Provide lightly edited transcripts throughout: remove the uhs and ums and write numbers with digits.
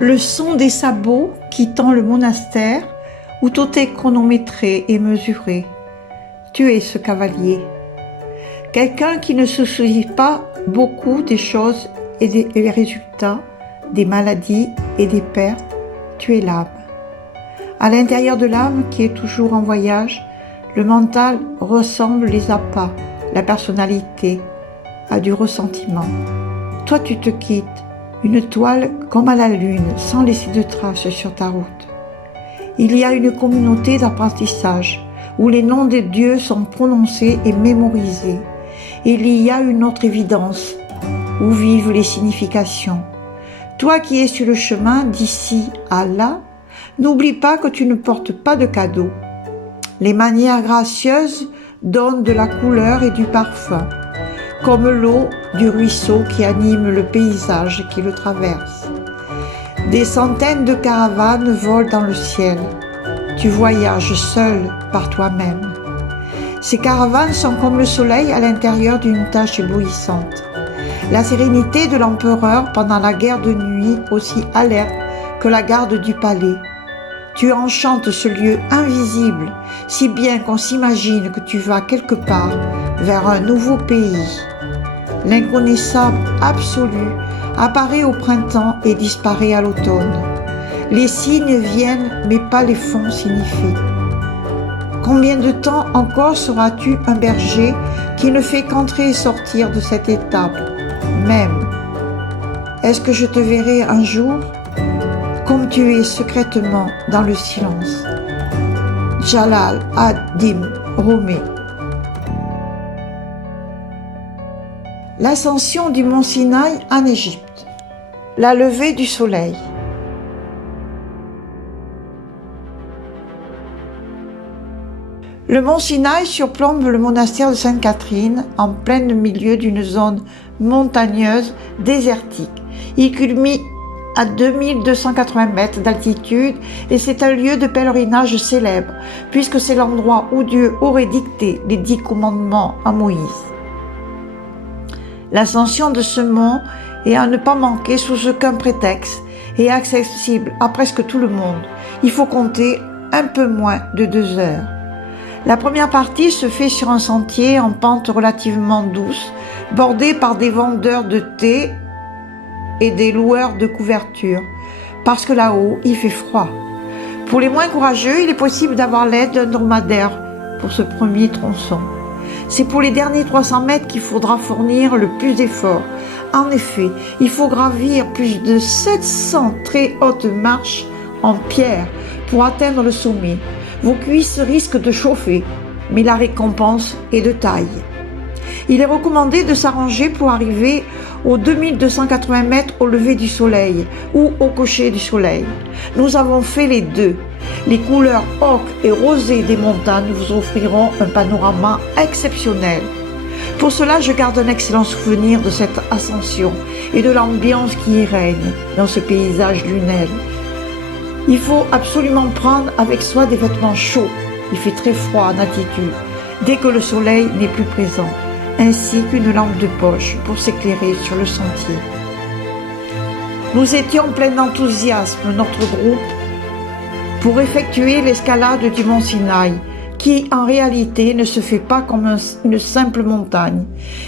Le son des sabots quittant le monastère, où tout est chronométré et mesuré. Tu es ce cavalier. Quelqu'un qui ne se soucie pas beaucoup des choses et des résultats, des maladies et des pertes. Tu es l'âme. À l'intérieur de l'âme qui est toujours en voyage, le mental ressemble les appâts, la personnalité, à du ressentiment. Toi tu te quittes, une toile comme à la lune, sans laisser de traces sur ta route. Il y a une communauté d'apprentissage, où les noms de Dieu sont prononcés et mémorisés. Il y a une autre évidence, où vivent les significations. Toi qui es sur le chemin d'ici à là, n'oublie pas que tu ne portes pas de cadeaux. Les manières gracieuses donnent de la couleur et du parfum, comme l'eau du ruisseau qui anime le paysage qui le traverse. Des centaines de caravanes volent dans le ciel. Tu voyages seul par toi-même. Ces caravanes sont comme le soleil à l'intérieur d'une tache éblouissante. La sérénité de l'empereur pendant la guerre de nuit aussi alerte que la garde du palais. Tu enchantes ce lieu invisible, si bien qu'on s'imagine que tu vas quelque part vers un nouveau pays. L'inconnaissable absolu apparaît au printemps et disparaît à l'automne. Les signes viennent, mais pas les fonds signifient. Combien de temps encore seras-tu un berger qui ne fait qu'entrer et sortir de cette étape même? Est-ce que je te verrai un jour, comme tu es secrètement dans le silence? Jalal ad-Din Rumi. L'ascension du mont Sinaï en Égypte. La levée du soleil. Le mont Sinaï surplombe le monastère de Sainte-Catherine en plein milieu d'une zone montagneuse désertique. Il culmine à 2280 mètres d'altitude et c'est un lieu de pèlerinage célèbre puisque c'est l'endroit où Dieu aurait dicté les 10 commandements à Moïse. L'ascension de ce mont est à ne pas manquer sous aucun prétexte et accessible à presque tout le monde. Il faut compter un peu moins de 2 heures. La première partie se fait sur un sentier en pente relativement douce, bordé par des vendeurs de thé et des loueurs de couvertures, parce que là-haut, il fait froid. Pour les moins courageux, il est possible d'avoir l'aide d'un dromadaire pour ce premier tronçon. C'est pour les derniers 300 mètres qu'il faudra fournir le plus d'efforts. En effet, il faut gravir plus de 700 très hautes marches en pierre pour atteindre le sommet. Vos cuisses risquent de chauffer, mais la récompense est de taille. Il est recommandé de s'arranger pour arriver aux 2280 mètres au lever du soleil ou au coucher du soleil. Nous avons fait les deux. Les couleurs ocre et rosées des montagnes vous offriront un panorama exceptionnel. Pour cela, je garde un excellent souvenir de cette ascension et de l'ambiance qui y règne dans ce paysage lunaire. Il faut absolument prendre avec soi des vêtements chauds. Il fait très froid en altitude, dès que le soleil n'est plus présent, ainsi qu'une lampe de poche pour s'éclairer sur le sentier. Nous étions pleins d'enthousiasme, notre groupe, pour effectuer l'escalade du mont Sinaï, qui en réalité ne se fait pas comme une simple montagne.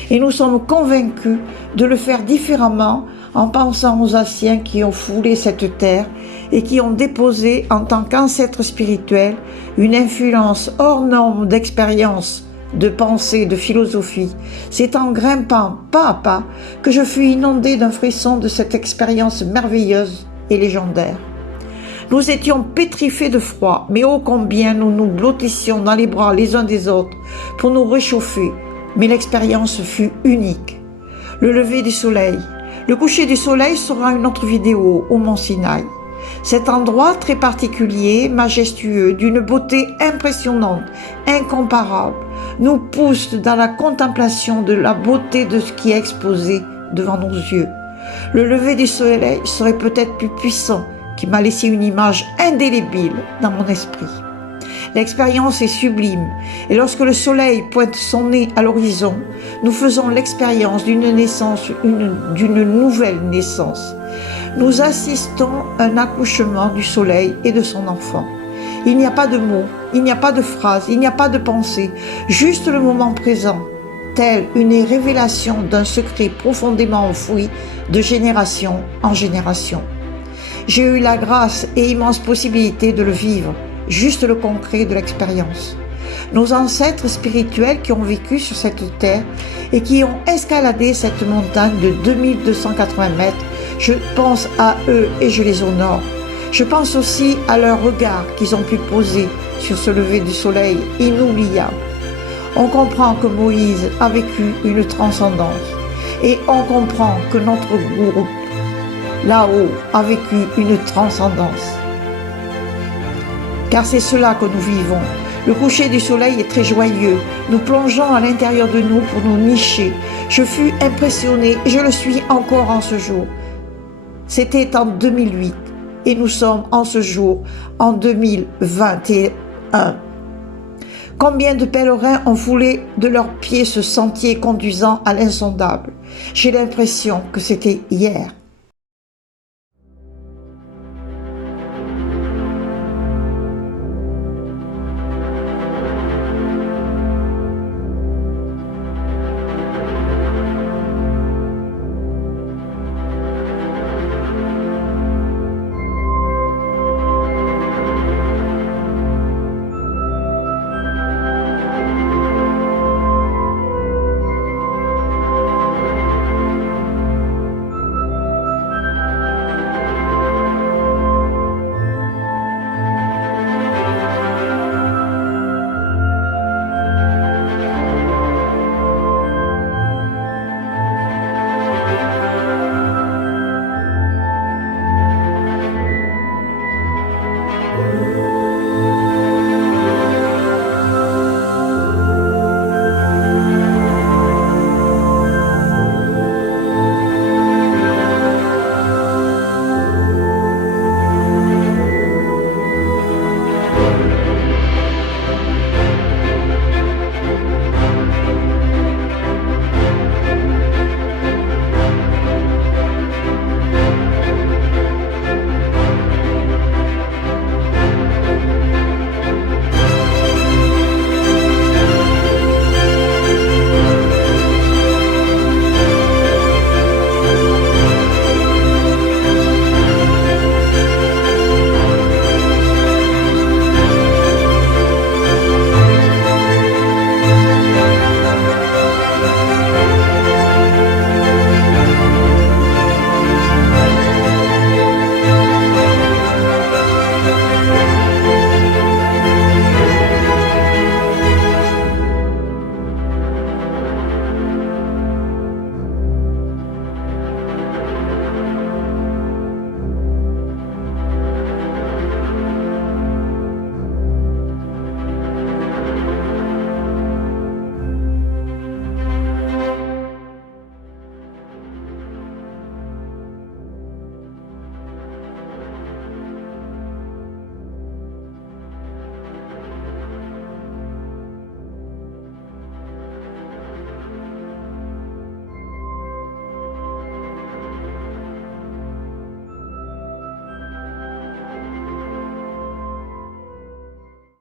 Et nous sommes convaincus de le faire différemment en pensant aux anciens qui ont foulé cette terre et qui ont déposé en tant qu'ancêtres spirituels une influence hors norme d'expérience, de pensée, de philosophie. C'est en grimpant pas à pas que je fus inondé d'un frisson de cette expérience merveilleuse et légendaire. Nous étions pétrifiés de froid, mais ô combien nous nous blottissions dans les bras les uns des autres pour nous réchauffer, mais l'expérience fut unique. Le lever du soleil. Le coucher du soleil sera une autre vidéo au mont Sinaï. Cet endroit très particulier, majestueux, d'une beauté impressionnante, incomparable, nous pousse dans la contemplation de la beauté de ce qui est exposé devant nos yeux. Le lever du soleil serait peut-être plus puissant, qui m'a laissé une image indélébile dans mon esprit. L'expérience est sublime, et lorsque le soleil pointe son nez à l'horizon, nous faisons l'expérience d'une naissance, d'une nouvelle naissance. Nous assistons à un accouchement du soleil et de son enfant. Il n'y a pas de mots, il n'y a pas de phrases, il n'y a pas de pensée, juste le moment présent, telle une révélation d'un secret profondément enfoui de génération en génération. J'ai eu la grâce et immense possibilité de le vivre, juste le concret de l'expérience. Nos ancêtres spirituels qui ont vécu sur cette terre et qui ont escaladé cette montagne de 2280 mètres, je pense à eux et je les honore. Je pense aussi à leur regard qu'ils ont pu poser sur ce lever du soleil inoubliable. On comprend que Moïse a vécu une transcendance et on comprend que notre groupe là-haut a vécu une transcendance. Car c'est cela que nous vivons. Le coucher du soleil est très joyeux. Nous plongeons à l'intérieur de nous pour nous nicher. Je fus impressionné et je le suis encore en ce jour. C'était en 2008 et nous sommes en ce jour en 2021. Combien de pèlerins ont foulé de leurs pieds ce sentier conduisant à l'insondable? J'ai l'impression que c'était hier.